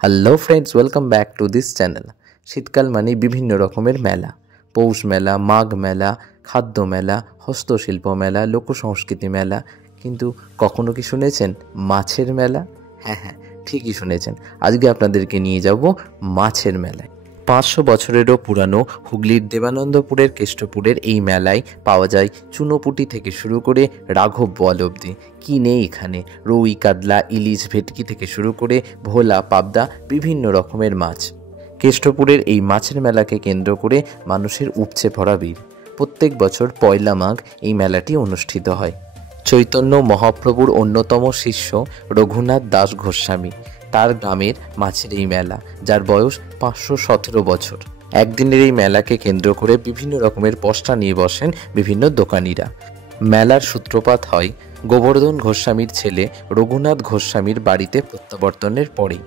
Hello friends, welcome back to this channel. শীতকাল মানে বিভিন্ন রকমের মেলা, পৌষ মেলা, মাঘ মেলা, খাদ্য মেলা, হস্তশিল্প মেলা, লোকসংস্কৃতি মেলা। কিন্তু কখনো কি শুনেছেন মাছের মেলা? হ্যাঁ, ঠিকই শুনেছেন। আজকে আপনাদেরকে নিয়ে যাব মাছের মেলায়। 500 বছরেরও পুরানো হুগলির দেবানন্দপুরের কেষ্টপুরের এই মেলায় পাওয়া যায় চুনোপুঁটি থেকে শুরু করে রাঘব বোয়াল অবধি। কী নেই এখানে! রুই, কাতলা, ইলিশ, ভেটকি থেকে শুরু করে ভোলা, পাবদা, বিভিন্ন রকমের মাছ। কেষ্টপুরের এই মাছের মেলাকে কেন্দ্র করে মানুষের উপচে পড়া ভিড়। প্রত্যেক বছর পয়লা মাঘ এই মেলাটি অনুষ্ঠিত হয়। চৈতন্য মহাপ্রভুর অন্যতম শিষ্য রঘুনাথ দাস গোস্বামী, তার গ্রামের মাছের এই মেলা, যার বয়স 517 বছর। একদিনের এই মেলাকে কেন্দ্র করে বিভিন্ন রকমের পসরা নিয়ে বসেন বিভিন্ন দোকানিরা। মেলার সূত্রপাত হয় গোবর্ধন গোস্বামীর ছেলে রঘুনাথ গোস্বামীর বাড়িতে প্রত্যাবর্তনের পরেই।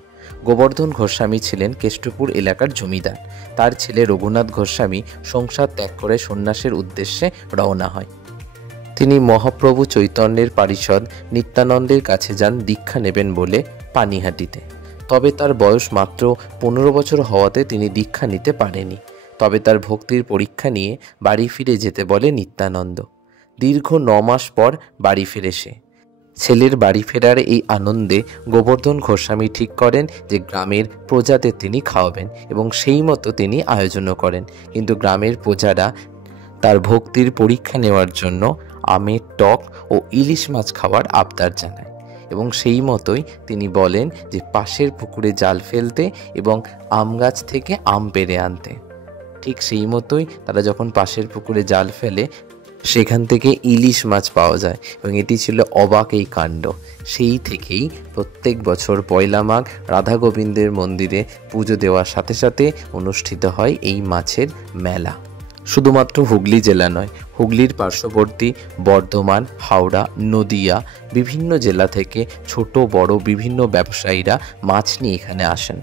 গোবর্ধন গোস্বামী ছিলেন কেষ্টপুর এলাকার জমিদার। তার ছেলে রঘুনাথ গোস্বামী সংসার ত্যাগ করে সন্ন্যাসের উদ্দেশ্যে রওনা হয়। তিনি মহাপ্রভু চৈতন্যের পারিষদ নিত্যানন্দের কাছে যান দীক্ষা নেবেন বলে পানিহাটিতে। তবে তার বয়স মাত্র 15 বছর হওয়াতে তিনি দীক্ষা নিতে পারেনি। তবে তার ভক্তির পরীক্ষা নিয়ে বাড়ি ফিরে যেতে বলে নিত্যানন্দ। দীর্ঘ 9 মাস পর বাড়ি ফিরে সে। ছেলের বাড়ি ফেরার এই আনন্দে গোবর্ধন গোস্বামী ঠিক করেন যে গ্রামের প্রজাদের তিনি খাওয়াবেন, এবং সেই মতো তিনি আয়োজনও করেন। কিন্তু গ্রামের প্রজারা তার ভক্তির পরীক্ষা নেওয়ার জন্য আমের টক ও ইলিশ মাছ খাওয়ার আবদার জানায়, এবং সেই মতোই তিনি বলেন যে পাশের পুকুরে জাল ফেলতে এবং আম গাছ থেকে আম পেড়ে আনতে। ঠিক সেই মতোই তারা যখন পাশের পুকুরে জাল ফেলে, সেখান থেকে ইলিশ মাছ পাওয়া যায়, এবং এটি ছিল অবাক এই কাণ্ড। সেই থেকেই প্রত্যেক বছর পয়লা মাঘ রাধা গোবিন্দের মন্দিরে পুজো দেওয়ার সাথে সাথে অনুষ্ঠিত হয় এই মাছের মেলা। শুধুমাত্র হুগলি জেলা নয়, হুগলির পার্শ্ববর্তী বর্ধমান, হাওড়া, নদিয়া, বিভিন্ন জেলা থেকে ছোট বড় বিভিন্ন ব্যবসায়ীরা মাছ নিয়ে এখানে আসেন।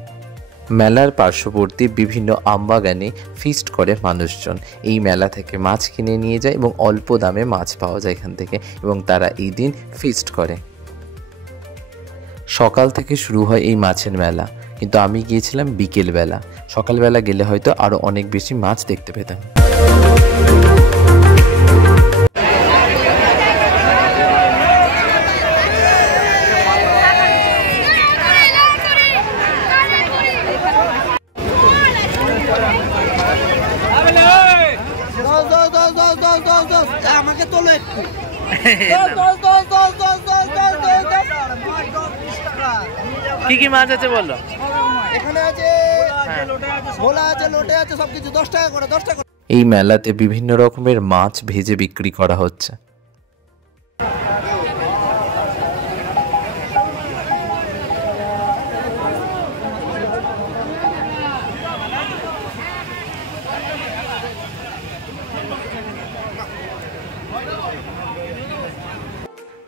মেলার পার্শ্ববর্তী বিভিন্ন আমবাগানে ফিস্ট করে মানুষজন। এই মেলা থেকে মাছ কিনে নিয়ে যায় এবং অল্প দামে মাছ পাওয়া যায় এখান থেকে, এবং তারা এই দিন ফিস্ট করে। সকাল থেকে শুরু হয় এই মাছের মেলা, কিন্তু আমি গিয়েছিলাম বিকেলবেলা। সকালবেলা গেলে হয়তো আরও অনেক বেশি মাছ দেখতে পেতাম। আমাকে তোলো একটু। কি কি মাছ আছে বলো? এখানে আছে ভোলা আছে, লোটে আছে, সবকিছু 10 টাকা করে, 10 টাকা। এই মেলাতে বিভিন্ন রকমের মাছ ভেজে বিক্রি করা হচ্ছে।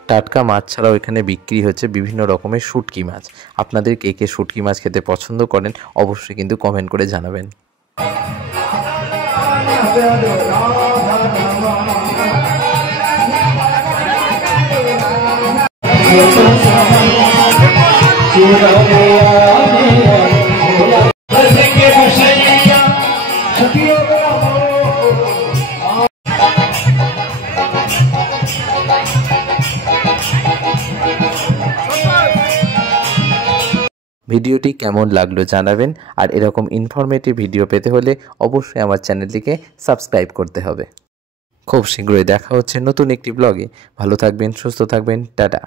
টাটকা মাছ ছাড়াও এখানে বিক্রি হচ্ছে বিভিন্ন রকমের শুটকি মাছ। আপনাদের কে কে শুটকি মাছ খেতে পছন্দ করেন অবশ্যই কিন্তু কমেন্ট করে জানাবেন। ভিডিওটি কেমন লাগলো জানাবেন, আর এরকম ইনফরমেটিভ ভিডিও পেতে হলে অবশ্যই আমার চ্যানেলটিকে সাবস্ক্রাইব করতে হবে। খুব শীঘ্রই দেখা হচ্ছে নতুন একটি ব্লগে। ভালো থাকবেন, সুস্থ থাকবেন, টাটা।